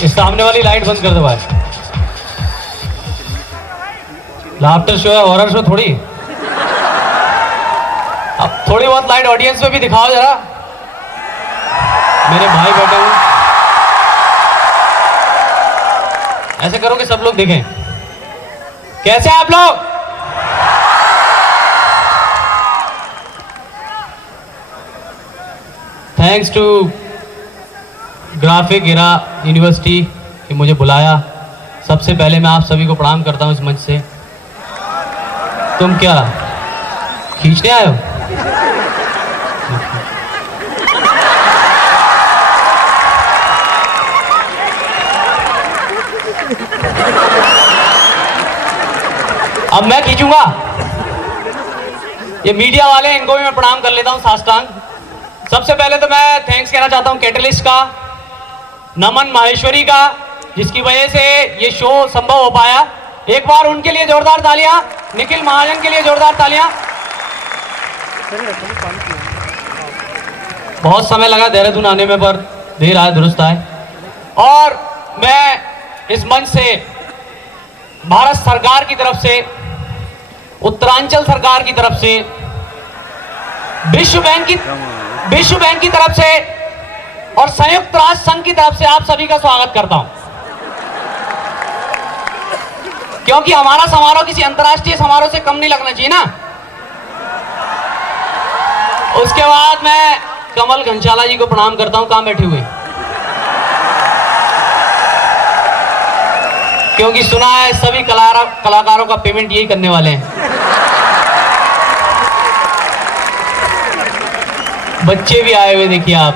इस सामने वाली लाइट बंद कर दो भाई। लाफ्टर शो है, हॉरर शो थोड़ी। अब थोड़ी बहुत लाइट ऑडियंस में भी दिखाओ जरा। मेरे भाई बैठे हुए, ऐसे करो कि सब लोग देखें। कैसे आप लोग? Thanks to graphic era university कि मुझे बुलाया। सबसे पहले मैं आप सभी को प्रणाम करता हूं इस मंच से। तुम क्या खींचने आए हो? अब मैं खींचूंगा। ये मीडिया वाले, इनको भी मैं प्रणाम कर लेता हूं साष्टांग। सबसे पहले तो मैं थैंक्स कहना चाहता हूं कैटलिस्ट का, नमन माहेश्वरी का, जिसकी वजह से ये शो संभव हो पाया। एक बार उनके लिए जोरदार तालियां। निखिल महाजन के लिए जोरदार तालियां। बहुत समय लगा देहरादून आने में, पर देर आए दुरुस्त आए। और मैं इस मंच से भारत सरकार की तरफ से, उत्तरांचल सरकार की तरफ से, विश्व बैंक की तरफ से और संयुक्त राष्ट्र संघ की तरफ से आप सभी का स्वागत करता हूं। क्योंकि हमारा समारोह किसी अंतर्राष्ट्रीय समारोह से कम नहीं लगना चाहिए ना। उसके बाद मैं कमल घनशाला जी को प्रणाम करता हूं। कहां बैठे हुए? क्योंकि सुना है सभी कलाकारों का पेमेंट यही करने वाले हैं। बच्चे भी आए हुए, देखिए आप।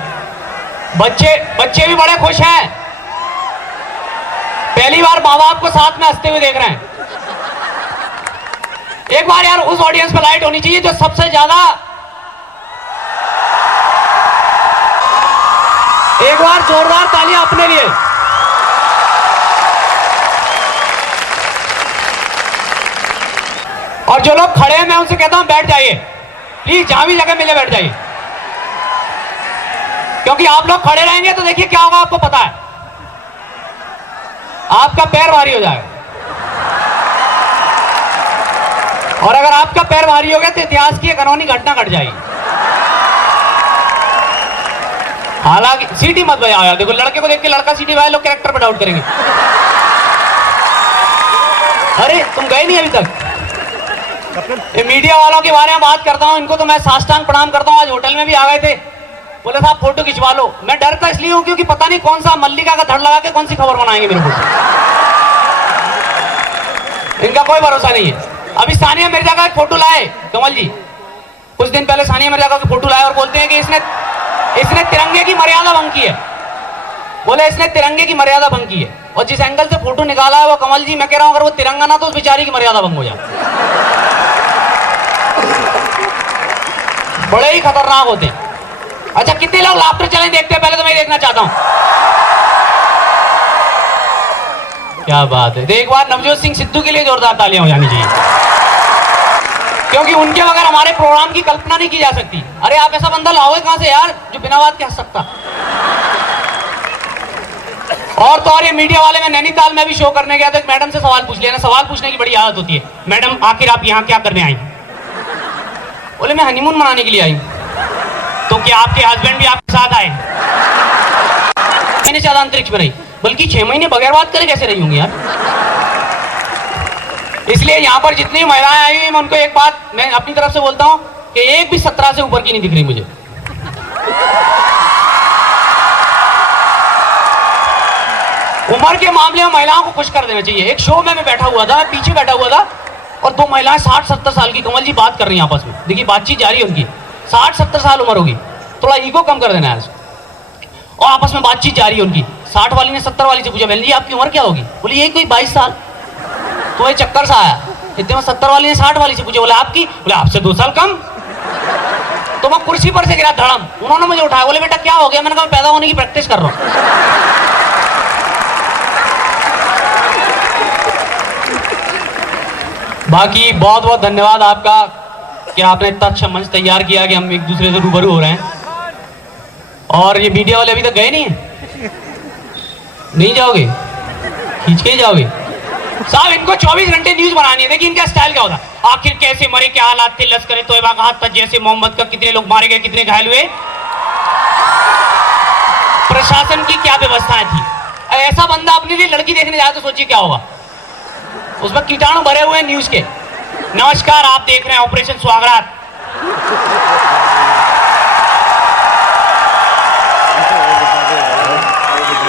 बच्चे भी बड़े खुश हैं। पहली बार माँ बाप को साथ में हंसते हुए देख रहे हैं। एक बार यार उस ऑडियंस पे लाइट होनी चाहिए जो सबसे ज्यादा, एक बार जोरदार तालियां अपने लिए। और जो लोग खड़े हैं मैं उनसे कहता हूं बैठ जाइए प्लीज, जहां भी जगह मिले बैठ जाइए। क्योंकि आप लोग खड़े रहेंगे तो देखिए क्या होगा, आपको पता है, आपका पैर भारी हो जाएगा। और अगर आपका पैर भारी हो गया तो इतिहास की एक अनहोनी घटना घट जाएगी। हालांकि सीटी मत बजाओ यार। देखो लड़के को देख के लड़का सीटी बजाए, लोग कैरेक्टर पर डाउट करेंगे। अरे तुम गए नहीं अभी तक। ये मीडिया वालों के बारे में बात करता हूं, इनको तो मैं साष्टांग प्रणाम करता हूं। आज होटल में भी आ गए थे, बोले साहब फोटो खिंचवा लो। मैं डरता इसलिए हूं क्योंकि पता नहीं कौन सा मल्लिका का धड़ लगा के कौन सी खबर बनाएंगे मेरे को। इनका कोई भरोसा नहीं है। अभी सानिया मिर्जा का एक फोटो लाए कमल जी, कुछ दिन पहले सानिया मिर्जा का फोटो लाए और बोलते हैं कि इसने तिरंगे की मर्यादा भंग की है। बोले इसने तिरंगे की मर्यादा भंग की है। और जिस एंगल से फोटो निकाला है वो कमल जी, मैं कह रहा हूं अगर वो तिरंगा ना तो उस बेचारी की मर्यादा भंग हो जाए। बड़े ही खतरनाक होते हैं। अच्छा कितने लोग लाफ्टर चैलेंज देखते हैं? पहले तो मैं देखना चाहता हूं। क्या बात है। तो एक बार नवजोत सिंह सिद्धू के लिए जोरदार तालियां हो जानी चाहिए, क्योंकि उनके बगैर हमारे प्रोग्राम की कल्पना नहीं की जा सकती। अरे आप ऐसा बंदा लाओगे कहां से यार जो बिना बात के हंस सकता। और तो और ये मीडिया वाले, मैं नैनीताल में भी शो करने गया था, एक मैडम से सवाल पूछ लिया ना। सवाल पूछने की बड़ी आदत होती है। मैडम आखिर आप यहाँ क्या करने आई? बोले मैं हनीमून मनाने के लिए आई। तो क्या आपके हस्बैंड भी आपके साथ आए? मैंने ज्यादा अंतरिक्ष में रही, बल्कि 6 महीने बगैर बात करे कैसे रही होंगी यार। इसलिए यहाँ पर जितनी महिलाएं आई हुई, मैं उनको एक बात मैं अपनी तरफ से बोलता हूँ कि एक भी 17 से ऊपर की नहीं दिख रही मुझे। उम्र के मामले में महिलाओं को खुश कर देना चाहिए। एक शो में मैं बैठा हुआ था, मैं पीछे बैठा हुआ था और 2 महिलाएं 60-70 साल की, कमल जी बात कर रही हैं आपस में। देखिए बातचीत जारी है उनकी। 60-70 साल उम्र होगी, थोड़ा ईगो कम कर देना है। और आपस में बातचीत जारी है उनकी। 60 वाली ने 70 वाली से पूछा, बहन जी आपकी उम्र क्या होगी? बोली यही कोई 22 साल। तो ये चक्कर सा आया। इतने में 70 वाली ने 60 वाली से पूछा, बोले आपकी? बोले आपसे 2 साल कम। तो मैं कुर्सी पर से गिरा धड़म। उन्होंने मुझे उठाया, बोले बेटा क्या हो गया? मैंने कहा पैदा होने की प्रैक्टिस कर रहा हूं। बाकी बहुत बहुत धन्यवाद आपका कि आपने इतना अच्छा मंच तैयार किया कि हम एक दूसरे से रूबरू हो रहे हैं। और ये मीडिया वाले अभी तक गए नहीं हैं। नहीं जाओगे, खींच के ही जाओगे साहब। इनको 24 घंटे न्यूज बनानी है। देखिए इनका स्टाइल क्या होता है। आखिर कैसे मरे, क्या हालात थे लश्कर तोयबा का, हाथ तक जैसे मोहम्मद का कितने लोग मारे गए, कितने घायल हुए, प्रशासन की क्या व्यवस्थाएं थी। ऐसा बंदा अपने लिए लड़की देखने जाए तो सोचिए क्या होगा। उसमें कीटाणु भरे हुए हैं न्यूज के। नमस्कार, आप देख रहे हैं ऑपरेशन स्वागरात।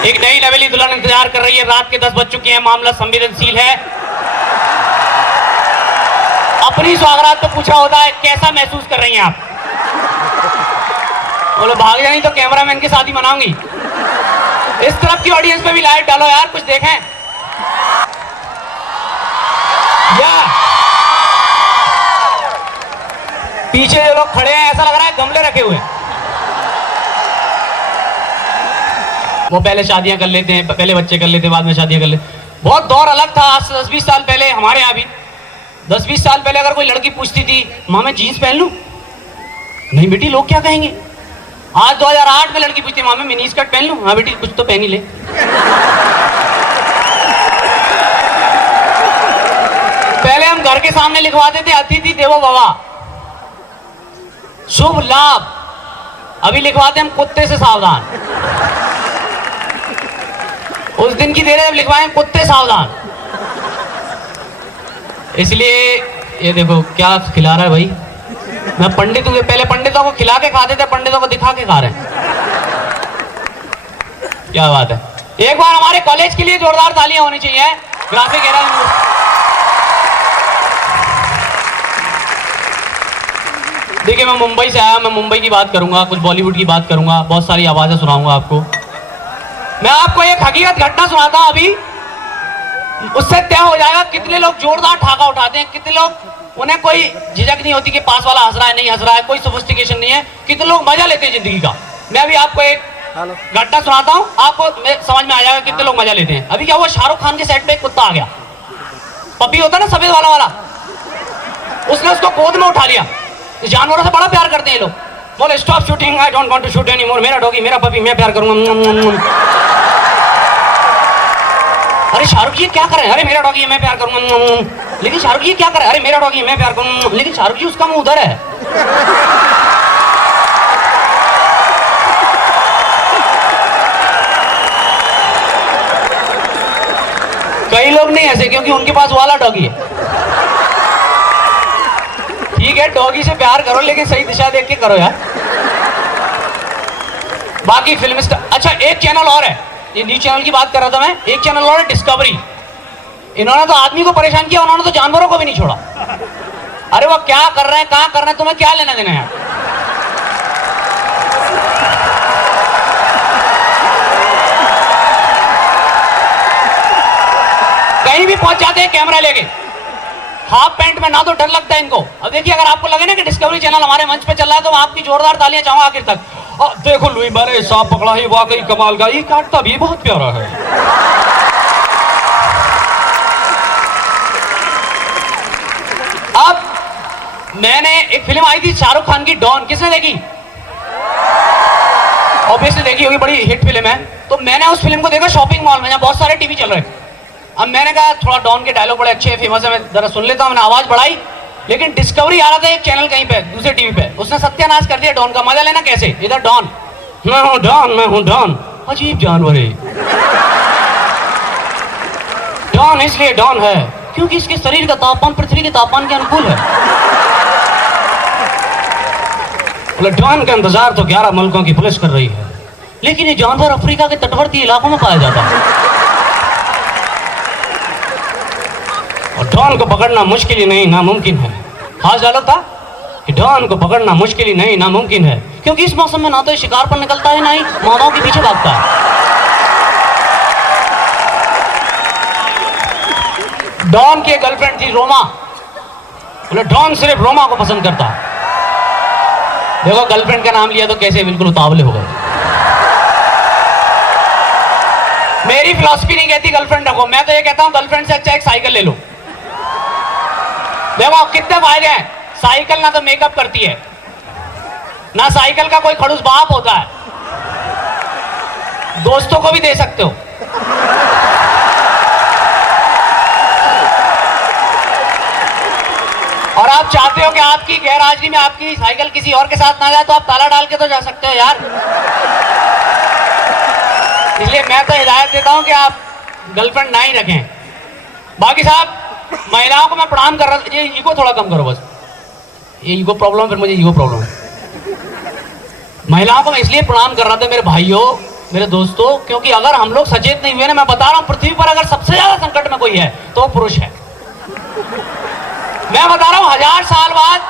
एक नई लवेली दुल्हन इंतजार कर रही है। रात के 10 बज चुके हैं, मामला संवेदनशील है। अपनी स्वागरात तो पूछा होता है, कैसा महसूस कर रही हैं आप? बोले भाग जाए, नहीं तो कैमरामैन के साथ ही मनाऊंगी। इस तरफ की ऑडियंस पे भी लाइट डालो यार, कुछ देखें। या पीछे जो लोग खड़े हैं ऐसा लग रहा है गमले रखे हुए हैं। वो पहले शादियां कर लेते हैं, पहले बच्चे कर लेते हैं, बाद में शादियां कर लेते। बहुत दौर अलग था। आज से 10-20 साल पहले हमारे यहाँ भी 10-20 साल पहले अगर कोई लड़की पूछती थी माँ मैं जीन्स पहन लूं, नहीं बेटी लोग क्या कहेंगे। आज 2008 में लड़की पूछती माँ मैं मिनी स्कर्ट पहन लूं, हाँ बेटी कुछ तो पहन ही ले। पहले हम घर के सामने लिखवाते थे अतिथि देवो भव, शुभ लाभ। अभी लिखवाते हम कुत्ते से सावधान। उस दिन की देर है जब लिखवाएं कुत्ते सावधान। इसलिए ये देखो क्या खिला रहा है भाई। मैं पंडित हूँ, पहले पंडितों को खिला के खाते थे, पंडितों को दिखा के खा रहे हैं। क्या बात है। एक बार हमारे कॉलेज के लिए जोरदार तालियां होनी चाहिए। ग्राफिक देखिए मैं मुंबई से आया, मैं मुंबई की बात करूंगा, कुछ बॉलीवुड की बात करूंगा, बहुत सारी आवाजें सुनाऊंगा आपको। मैं आपको एक हकीकत घटना सुनाता हूं अभी, उससे तय हो जाएगा कितने लोग जोरदार ठाका उठाते हैं, कितने लोग उन्हें कोई झिझक नहीं होती कि पास वाला हंस रहा है नहीं हंस रहा है, कोई सोफिस्टिकेशन नहीं है, कितने लोग मजा लेते हैं जिंदगी का। मैं अभी आपको एक घटना सुनाता हूं, आपको समझ में आ जाएगा कितने लोग मजा लेते हैं। अभी क्या हुआ, शाहरुख खान के सेट पे एक कुत्ता आ गया, पपी होता है ना सफेद वाला, उसने उसको गोद में उठा लिया। जानवरों से बड़ा प्यार करते हैं लोग। बोले stop shooting, I don't want to shoot anymore, मेरा डॉगी मेरा पपी मैं प्यार करूंगा। अरे शाहरुख जी क्या कर रहे हैं, अरे मेरा डॉगी मैं प्यार करूंगा। लेकिन शाहरुख जी क्या कर रहे हैं, अरे मेरा डॉगी मैं प्यार करूंगा। लेकिन शाहरुख जी उसका मुंह उधर है। कई लोग नहीं ऐसे क्योंकि उनके पास वाला डॉगी है। ठीक है डॉगी से प्यार करो लेकिन सही दिशा देख के करो यार। बाकी फिल्म स्टार, अच्छा एक चैनल और है, ये न्यूज चैनल की बात कर रहा था मैं, एक चैनल और है डिस्कवरी। इन्होंने तो आदमी को परेशान किया, उन्होंने तो जानवरों को भी नहीं छोड़ा। अरे वो क्या कर रहे हैं कहां कर रहे हैं तुम्हें क्या लेना देना है। कहीं भी पहुंच जाते हैं कैमरा लेके, हाफ पैंट में, ना तो डर लगता है इनको। अब देखिए अगर आपको लगे ना कि डिस्कवरी चैनल हमारे मंच पे चल रहा है तो आपकी जोरदार तालियां चाहूंगा आखिर तक। और देखो लुई मैंने सांप पकड़ा ही, वाकई कमाल का, ये काटता भी बहुत प्यारा है। अब मैंने एक फिल्म आई थी शाहरुख खान की डॉन, किसने देखी? ऑब्वियसली देखी होगी, बड़ी हिट फिल्म है। तो मैंने उस फिल्म को देखा शॉपिंग मॉल में, जहां बहुत सारे टीवी चल रहे हैं। अब मैंने कहा थोड़ा डॉन के डायलॉग बड़े अच्छे फेमस है, मैं जरा सुन लेता हूं। मैंने आवाज बढ़ाई, लेकिन डिस्कवरी आ रहा था एक चैनल कहीं पे दूसरे टीवी पे, उसने सत्यानाश कर दिया डॉन का। मजा लेना कैसे, इधर डॉन, मैं हूं डॉन, मैं हूं डॉन। अजीब जानवर है डॉन, इसलिए डॉन है क्योंकि इसके शरीर का तापमान पृथ्वी के तापमान के अनुकूल है। बोले डॉन का इंतजार तो 11 मुल्कों की पुलिस कर रही है, लेकिन ये जानवर अफ्रीका के तटवर्ती इलाकों में पाया जाता है और डॉन को पकड़ना मुश्किल ही नहीं नामुमकिन है। हाँ डायलॉग था कि डॉन को पकड़ना मुश्किल ही नहीं नामुमकिन है, क्योंकि इस मौसम में ना तो ये शिकार पर निकलता है ना ही मादाओं के पीछे भागता है। डॉन की गर्लफ्रेंड थी रोमा, बोले डॉन सिर्फ रोमा को पसंद करता है। देखो गर्लफ्रेंड का नाम लिया तो कैसे बिल्कुल उतावले हो गए। मेरी फिलॉसफी नहीं कहती गर्लफ्रेंड रखो, मैं तो ये कहता हूं गर्लफ्रेंड से अच्छा एक साइकिल ले लो। देखो कितने फायदे हैं, साइकिल ना तो मेकअप करती है, ना साइकिल का कोई खड़ूस बाप होता है, दोस्तों को भी दे सकते हो। आप चाहते हो कि आपकी गैर हाजिरी में आपकी साइकिल किसी और के साथ ना जाए तो आप ताला डाल के तो जा सकते हो यार। इसलिए मैं तो हिदायत देता हूं कि आप गर्लफ्रेंड ना ही रखें। बाकी साहब महिलाओं को मैं प्रणाम कर रहा था, ये ईगो थोड़ा कम करो बस, ये ईगो प्रॉब्लम, फिर मुझे ईगो प्रॉब्लम है। महिलाओं को मैं इसलिए प्रणाम कर रहा था मेरे भाइयों, मेरे दोस्तों, क्योंकि अगर हम लोग सचेत नहीं हुए ना, मैं बता रहा हूं पृथ्वी पर अगर सबसे ज्यादा संकट में कोई है तो वो पुरुष है। मैं बता रहा हूं 1000 साल बाद,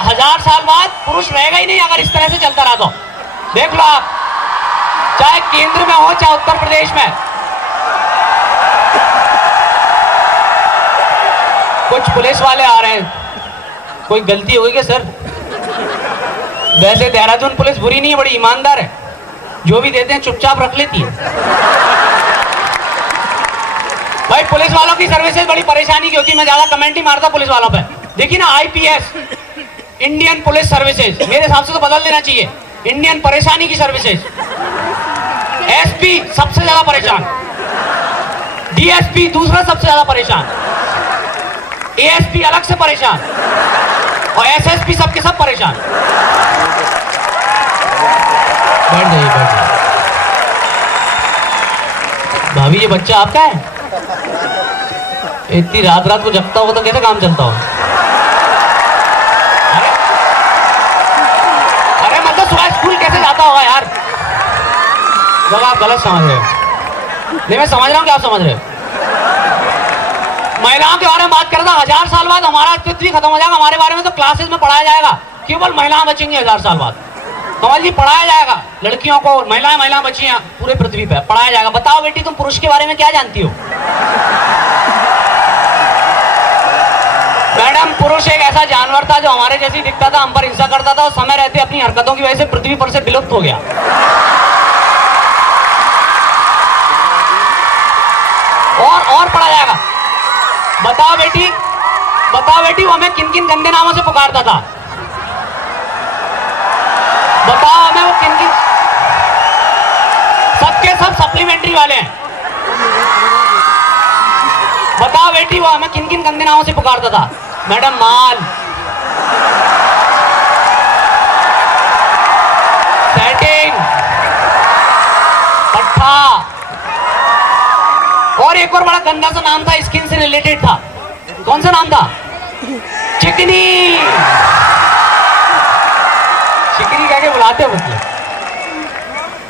हजार साल बाद पुरुष रहेगा ही नहीं अगर इस तरह से चलता रहा तो। देख लो आप, चाहे केंद्र में हो चाहे उत्तर प्रदेश में। कुछ पुलिस वाले आ रहे हैं, कोई गलती हो गई क्या सर? वैसे देहरादून पुलिस बुरी नहीं है, बड़ी ईमानदार है, जो भी देते हैं चुपचाप रख लेती है। भाई पुलिस वालों की सर्विसेज बड़ी परेशानी की होती है, मैं ज्यादा कमेंट ही मारता पुलिस वालों पे। देखिए ना, आईपीएस इंडियन पुलिस सर्विसेज मेरे हिसाब से तो बदल देना चाहिए, इंडियन परेशानी की सर्विसेज। एसपी सबसे ज्यादा परेशान, डीएसपी दूसरा सबसे ज्यादा परेशान, एएसपी अलग से परेशान, और एसएसपी सबके सब परेशान। बैठ जाइए, बैठ जाइए। भाभी ये बच्चा आपका है? इतनी रात रात को जगता हो तो कैसे काम चलता हो? अरे मतलब सुबह स्कूल कैसे जाता होगा यार? जब आप गलत समझ रहे हो। नहीं, मैं समझ रहा हूँ कि आप समझ रहे हो। महिलाओं के बारे में बात कर रहा था, 1000 साल बाद हमारा अस्तित्व ही खत्म हो जाएगा। हमारे बारे में तो क्लासेस में पढ़ाया जाएगा, केवल महिलाएं बचेंगी 1000 साल बाद। कमल जी, पढ़ाया जाएगा लड़कियों को, महिलाएं बची हैं पूरे पृथ्वी पे, पढ़ाया जाएगा। बताओ बेटी, तुम पुरुष के बारे में क्या जानती हो? मैडम, पुरुष एक ऐसा जानवर था जो हमारे जैसी दिखता था, हम पर हिंसा करता था और समय रहते अपनी हरकतों की वजह से पृथ्वी पर से विलुप्त हो गया। और पढ़ा जाएगा। बताओ बेटी, वो हमें किन किन गंदे नामों से पुकारता था? बताओ हमें, वो किन किन, सबके सब सप्लीमेंट्री वाले हैं। बताओ बेटी, वो हमें किन किन गंदे नामों से पुकारता था? मैडम, माल, सेटिंग, पट्टा, और एक और बड़ा गंदा सा नाम था, स्किन से रिलेटेड था। कौन सा नाम था? चिकनी। चिकनी कह के बुलाते हो बच्चे।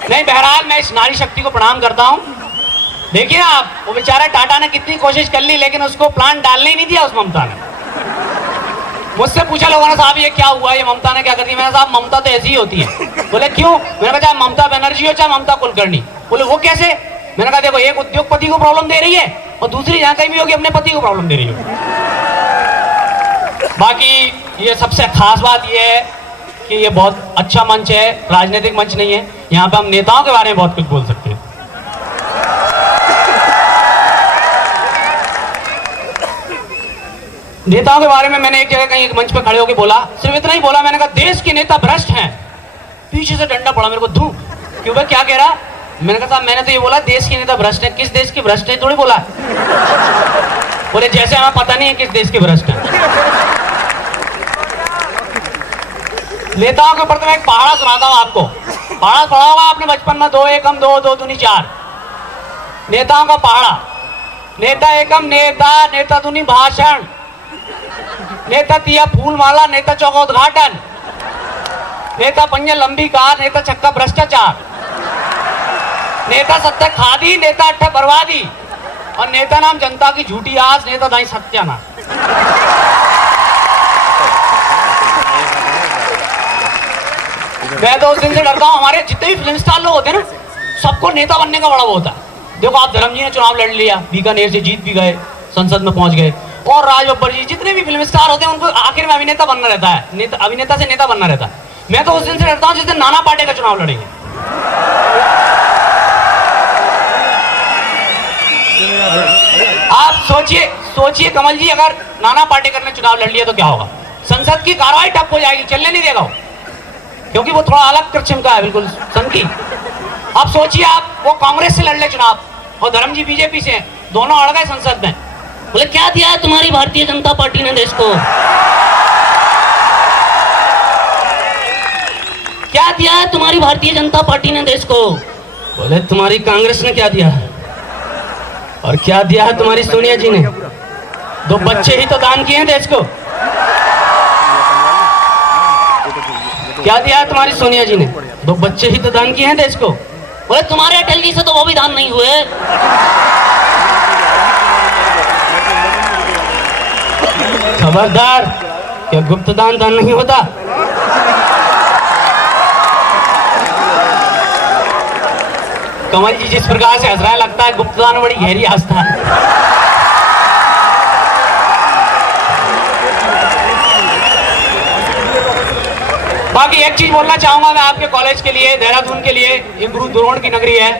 नहीं, बहरहाल मैं इस नारी शक्ति को प्रणाम करता हूं। देखिए आप, वो बेचारा टाटा ने कितनी कोशिश कर ली, लेकिन उसको प्लांट डालने ही नहीं दिया उस ममता ने। मुझसे पूछा लोगों ने, साहब ये क्या हुआ, ये ममता ने क्या कर दिया? मैंने, साहब ममता तो ऐसी ही होती है। बोले क्यों? मैंने कहा, चाहे ममता बनर्जी हो चाहे ममता कुलकर्णी। बोले वो कैसे? मैंने कहा, देखो, एक उद्योगपति को प्रॉब्लम दे रही है और दूसरी जहां कहीं भी होगी अपने पति को प्रॉब्लम दे रही हो। बाकी ये सबसे खास बात ये है कि ये बहुत अच्छा मंच है, राजनीतिक मंच नहीं है। यहाँ पे हम नेताओं के बारे में बहुत कुछ बोल सकते हैं। नेताओं के बारे में मैंने एक जगह कहीं एक मंच पे खड़े होकर बोला, सिर्फ इतना ही बोला, मैंने कहा देश के नेता भ्रष्ट हैं। पीछे से डंडा पड़ा मेरे को, धू, क्यों भाई क्या कह रहा? मैंने कहा, मैंने तो ये बोला देश के नेता भ्रष्ट है। किस देश के भ्रष्ट है थोड़ी बोला। बोले जैसे हमें पता नहीं है किस देश के भ्रष्ट है। नेताओं के ऊपर तो मैं एक पहाड़ा सुनाता हूं आपको। पहाड़ा पढ़ा होगा आपने बचपन में, 2 एकम 2 2 दूनी 4। नेताओं का पहाड़ा। नेता एकम नेता, नेता दूनी भाषण, नेता तिया फूल माला, नेता चौका उद्घाटन, नेता पंजे लंबी कार, नेता छक्का भ्रष्टाचार, नेता सत्य खादी, नेता अट्ठे बर्बादी, और नेता नाम जनता की झूठी आस, नेता दाई सत्यानाश। मैं तो उस दिन से डरता हूं, हमारे जितने भी फिल्म स्टार लोग होते हैं ना, सबको नेता बनने का बड़ा वो होता है। देखो आप, धर्म जी ने चुनाव लड़ लिया, बीकानेर से जीत भी गए, संसद में पहुंच गए, और राज बब्बर जी, जितने भी फिल्म स्टार होते हैं उनको आखिर में अभिनेता बनना रहता है, अभिनेता से नेता बनना रहता है। मैं तो उस दिन से डरता हूं जिस दिन नाना पाटेकर का चुनाव लड़ेंगे। आप सोचिए कमल जी, अगर नाना पाटेकर ने चुनाव लड़ लिया तो क्या होगा? संसद की कार्रवाई ठप हो जाएगी, चलने नहीं देगा वो, क्योंकि वो थोड़ा अलग किस्म का है, बिल्कुल सन की। अब सोचिए आप, वो कांग्रेस से लड़ ले चुनाव और धर्म जी बीजेपी से हैं, दोनों अड़ गए संसद में। बोले क्या दिया है तुम्हारी भारतीय जनता पार्टी ने देश को, क्या दिया है तुम्हारी भारतीय जनता पार्टी ने देश को। बोले तुम्हारी कांग्रेस ने क्या दिया है, और क्या दिया है तुम्हारी सोनिया जी ने, 2 बच्चे ही तो दान किए हैं देश को। क्या दिया है तुम्हारी सोनिया जी ने, 2 बच्चे ही तो दान किए हैं देश को। बोले तुम्हारे अटल जी से तो वो भी दान नहीं हुए। खबरदार, क्या गुप्त दान नहीं होता। कमल जी जिस प्रकार से हंस रहा है, लगता है गुप्त दान में बड़ी गहरी आस्था है। बाकी एक चीज बोलना चाहूंगा मैं आपके कॉलेज के लिए, देहरादून के लिए, ये गुरु द्रोण की नगरी है,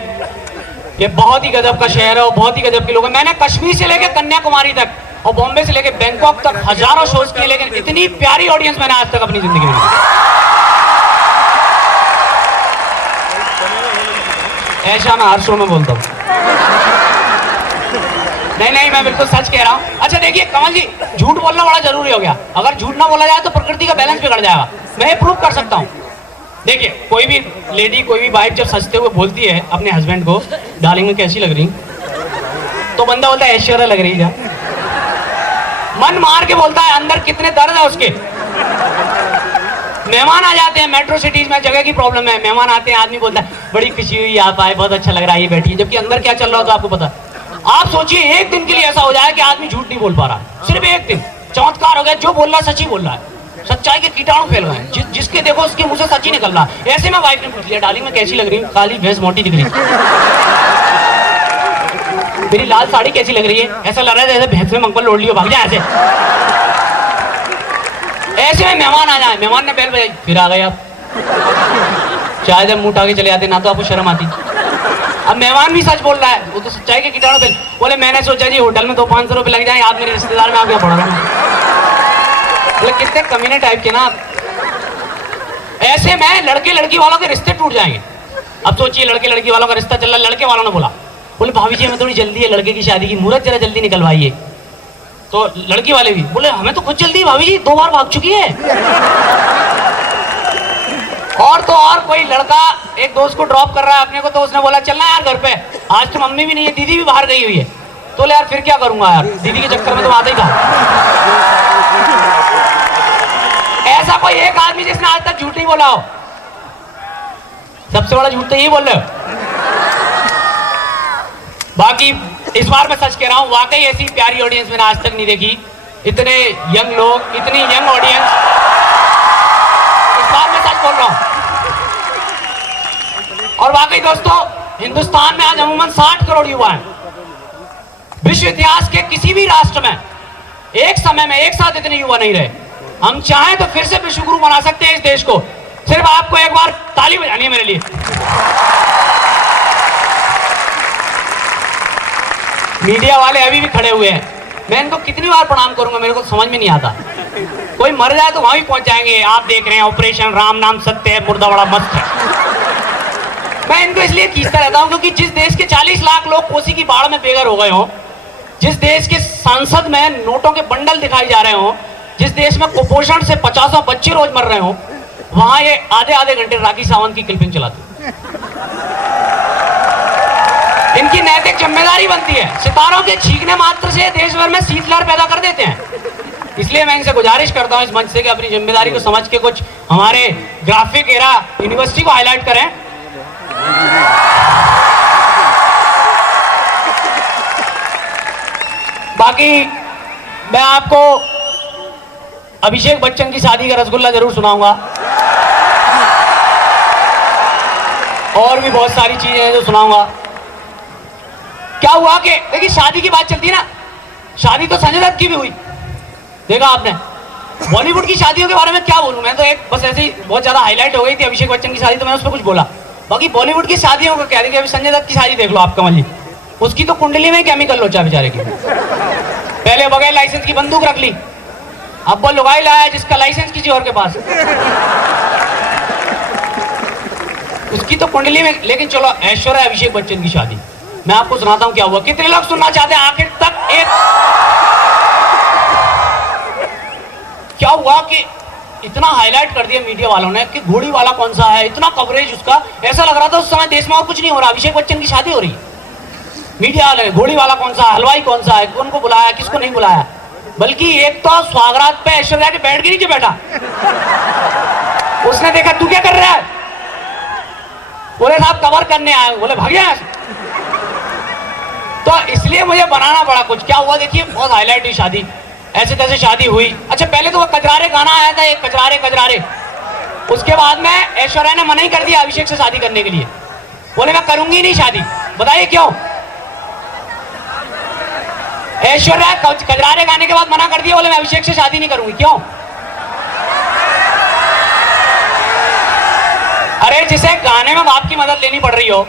ये बहुत ही गजब का शहर है और बहुत ही गजब के लोग हैं। मैंने कश्मीर से लेकर कन्याकुमारी तक और बॉम्बे से लेकर बैंकॉक तक हजारों शोज किए, लेकिन इतनी प्यारी ऑडियंस मैंने आज तक अपनी जिंदगी में नहीं। ऐसा मैं हर शो में बोलता हूँ। नहीं, मैं बिल्कुल सच कह रहा हूँ। अच्छा देखिए कमल जी, झूठ बोलना बड़ा जरूरी हो गया। अगर झूठ ना बोला जाए तो प्रकृति का बैलेंस बिगड़ जाएगा। मैं ये प्रूव कर सकता हूँ। देखिए कोई भी लेडी, कोई भी वाइफ जब सजते हुए बोलती है अपने हस्बैंड को, डार्लिंग में कैसी लग रही, तो बंदा बोलता है ऐश्वर्या लग रही है। मन मार के बोलता है, अंदर कितने दर्द है उसके। मेहमान आ जाते हैं मेट्रो सिटीज में, जगह की प्रॉब्लम है, मेहमान आते हैं, आदमी बोलता है बड़ी खुशी हुई आप आए, बहुत अच्छा लग रहा है, ये बैठिए, जबकि अंदर क्या चल रहा होता है आपको पता। आप सोचिए एक दिन के लिए ऐसा हो जाए कि आदमी झूठ नहीं बोल पा रहा, सिर्फ एक दिन चमत्कार हो गया, जो बोल रहा है सच ही बोल रहा है, सच्चाई के कीटाणु फैल गए, जिसके देखो उसके मुंह से सच ही निकल रहा है। ऐसे में वाइफ ने पूछ लिया, डार्लिंग में कैसी लग रही हूँ, काली भैंस मोटी दिख रही, मेरी लाल साड़ी कैसी लग रही है, ऐसा लग रहा है जैसे भैंस में मंगल ओढ़ लियो, भाग जाए ऐसे। ऐसे में मेहमान आ जाए, मेहमान ने बेल बजाई, फिर आ गए आप, चाहे जब मुंह उठा के चले आते ना तो आपको शर्म आती। अब मेहमान भी सच बोल रहा है, वो तो सच्चाई के कीटाणु फैल। बोले मैंने सोचा जी होटल में 200-500 रुपए लग जाए, आप मेरे रिश्तेदार में आप क्या पढ़ रहे हैं। बोले कितने कमीने टाइप के ना आप। ऐसे में लड़के लड़की वालों के रिश्ते टूट जाएंगे। अब सोचिए लड़के लड़की वालों का रिश्ता चल रहा, लड़के वालों ने बोला, बोले भाभी जी हमें थोड़ी जल्दी है लड़के की शादी की, मुहूर्त जरा जल्दी निकलवाइए। तो लड़की वाले भी बोले हमें तो खुद जल्दी, भाभी जी 2 बार भाग चुकी है। और तो और कोई लड़का एक दोस्त को ड्रॉप कर रहा है अपने को, तो उसने बोला चलना यार घर पे, आज तो मम्मी भी नहीं है, दीदी भी बाहर गई हुई है। तो यार फिर क्या करूंगा यार, दीदी के चक्कर में तो आता ही था। ऐसा कोई एक आदमी जिसने आज तक झूठ नहीं बोला हो, सबसे बड़ा झूठ तो यही बोल रहे हो। बाकी इस बार मैं सच कह रहा हूं, वाकई ऐसी प्यारी ऑडियंस मैंने आज तक नहीं देखी, इतने यंग लोग, इतनी यंग ऑडियंस, इस बार मैं सच बोल रहा हूं। और वाकई दोस्तों, हिंदुस्तान में आज अमूमन 60 करोड़ युवा हैं। विश्व इतिहास के किसी भी राष्ट्र में एक समय में एक साथ इतने युवा नहीं रहे। हम चाहें तो फिर से विश्व गुरु बना सकते हैं इस देश को, सिर्फ आपको एक बार ताली बजानी है मेरे लिए। मीडिया वाले अभी भी खड़े हुए हैं, मैं इनको कितनी बार प्रणाम करूंगा, मेरे को समझ में नहीं आता। कोई मर जाए तो वहां भी पहुंच जाएंगे, आप देख रहे हैं ऑपरेशन राम नाम सत्य है, मुर्दा बड़ा मस्त है। मैं इनको इसलिए खींचता रहता हूं क्योंकि जिस देश के 40 लाख लोग कोसी की बाढ़ में बेघर हो गए हो, जिस देश के संसद में नोटों के बंडल दिखाई जा रहे हो, जिस देश में कुपोषण से 50 बच्चे रोज मर रहे हो, वहां ये आधे घंटे राखी सावंत की क्लिपिंग चलाते। इनकी नैतिक जिम्मेदारी बनती है, सितारों के छींकने मात्र से देश भर में शीतलहर पैदा कर देते हैं। इसलिए मैं इनसे गुजारिश करता हूं इस मंच से कि अपनी जिम्मेदारी को समझ के कुछ हमारे ग्राफिक एरा यूनिवर्सिटी को हाईलाइट करें। बाकी मैं आपको अभिषेक बच्चन की शादी का रसगुल्ला जरूर सुनाऊंगा, और भी बहुत सारी चीजें हैं जो सुनाऊंगा। क्या हुआ कि देखिए शादी की बात चलती है ना, शादी तो संजय दत्त की भी हुई, देखा आपने। बॉलीवुड की शादियों के बारे में क्या बोलूं, मैं तो एक बस ऐसे ही बहुत ज्यादा हाईलाइट हो गई थी अभिषेक बच्चन की शादी, तो मैं उस पर कुछ बोला। बाकी बॉलीवुड की शादियों का क्या, देखिए अभी संजय दत्त की शादी देख लो आप, कमल जी, उसकी तो कुंडली में केमिकल लोचा बेचारे की। पहले बगैर लाइसेंस की बंदूक रख ली, अब वो लुगाई लाया जिसका लाइसेंस किसी और के पास। उसकी तो कुंडली में, लेकिन चलो ऐश्वर्या अभिषेक बच्चन की शादी मैं आपको सुनाता हूं क्या हुआ। कितने लोग सुनना चाहते हैं आखिर तक? एक क्या हुआ कि इतना हाईलाइट कर दिया मीडिया वालों ने कि घोड़ी वाला कौन सा है, इतना कवरेज उसका, ऐसा लग रहा था उस समय देश में और कुछ नहीं हो रहा, अभिषेक बच्चन की शादी हो रही। मीडिया वाले घोड़ी वाला कौन सा है, हलवाई कौन सा है, कौन को बुलाया, किसको नहीं बुलाया। बल्कि एक तो स्वागरात पे ऐश्वर्या के बैठ के नीचे बैठा, उसने देखा तू क्या कर रहा है, बोले साहब कवर करने आए, बोले भाग गया। तो इसलिए मुझे बनाना पड़ा कुछ। क्या हुआ देखिए, बहुत हाईलाइट हुई शादी, ऐसे तैसे शादी हुई। अच्छा पहले तो वो कजरारे गाना आया था, एक कजरारे कजरारे, उसके बाद में ऐश्वर्या ने मना ही कर दिया अभिषेक से शादी करने के लिए, बोले मैं करूंगी नहीं शादी। बताइए क्यों? ऐश्वर्या कजरारे गाने के बाद मना कर दिया, बोले मैं अभिषेक से शादी नहीं करूंगी। क्यों? अरे जिसे गाने में बाप की मदद लेनी पड़ रही हो,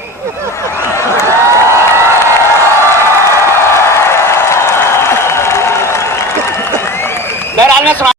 बहरहाल में सुना